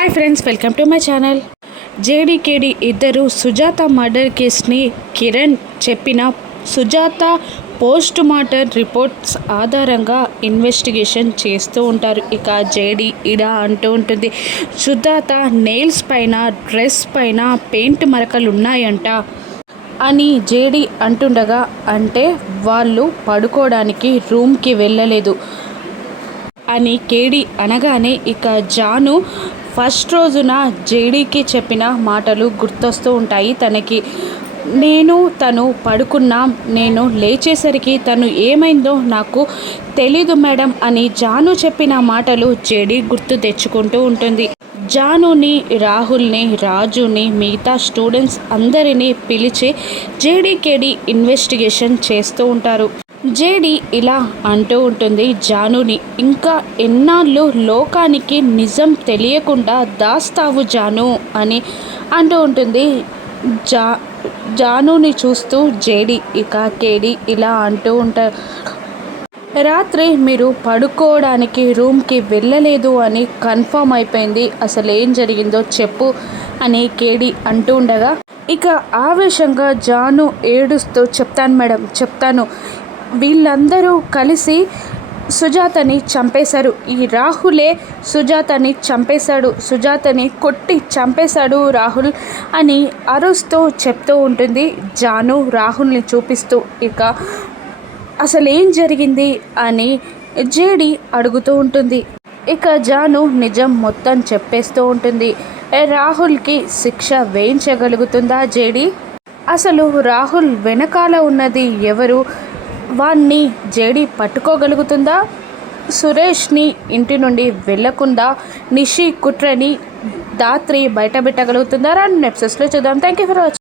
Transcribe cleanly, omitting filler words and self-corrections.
Hi friends, welcome to my channel. జేడీకేడి ఇద్దరు Sujatha murder కేసుని కిరణ్ చెప్పిన సుజాత పోస్ట్ మార్టం రిపోర్ట్స్ ఆధారంగా ఇన్వెస్టిగేషన్ చేస్తూ ఉంటారు. ఇక జేడీ ఇడా అంటూ ఉంటుంది, సుజాత నెయిల్స్ పైన డ్రెస్ పైన పెయింట్ మరకలు ఉన్నాయంట అని జేడీ అంటుండగా, అంటే వాళ్ళు పడుకోవడానికి రూమ్కి వెళ్ళలేదు అని కేడి అనగానే ఇక జాను ఫస్ట్ రోజున జేడీకి చెప్పిన మాటలు గుర్తొస్తూ ఉంటాయి తనకి. తను పడుకున్నాం, నేను లేచేసరికి తను ఏమైందో నాకు తెలీదు మేడం అని జాను చెప్పిన మాటలు జేడీ గుర్తు తెచ్చుకుంటూ ఉంటుంది. జానుని, రాహుల్ని, రాజుని, మిగతా స్టూడెంట్స్ అందరినీ పిలిచి జేడీకేడి ఇన్వెస్టిగేషన్ చేస్తూ ఉంటారు. జేడీ ఇలా అంటూ ఉంటుంది జానుని, ఇంకా ఎన్నాళ్ళు లోకానికి నిజం తెలియకుండా దాస్తావు జాను అని అంటూ ఉంటుంది. జానుని చూస్తూ జేడీ ఇక కేడి ఇలా అంటూ ఉంటారు, రాత్రి మీరు పడుకోవడానికి రూమ్కి వెళ్ళలేదు అని కన్ఫర్మ్ అయిపోయింది, అసలు ఏం జరిగిందో చెప్పు అని కేడి అంటూ ఉండగా ఇక ఆవేశంగా జాను ఏడుస్తూ, చెప్తాను మేడం చెప్తాను, వీళ్ళందరూ కలిసి సుజాతని చంపేశారు, ఈ రాహులే సుజాతని చంపేశాడు, సుజాతని కొట్టి చంపేశాడు రాహుల్ అని అరుస్తూ చెప్తూ ఉంటుంది జాను రాహుల్ని చూపిస్తూ. ఇక అసలు ఏం జరిగింది అని జేడీ అడుగుతూ ఉంటుంది. ఇక జాను నిజం మొత్తం చెప్పేస్తూ ఉంటుంది. రాహుల్కి శిక్ష వేయించగలుగుతుందా జేడీ? అసలు రాహుల్ వెనకాల ఉన్నది ఎవరు? వాణ్ణి జేడీ పట్టుకోగలుగుతుందా? సురేష్ని ఇంటి నుండి వెళ్ళకుండా నిషి కుట్రని దాత్రి బయటపెట్టగలుగుతుందా? 2 ఎపిసోడ్స్లో చూద్దాం. Thank you for watching.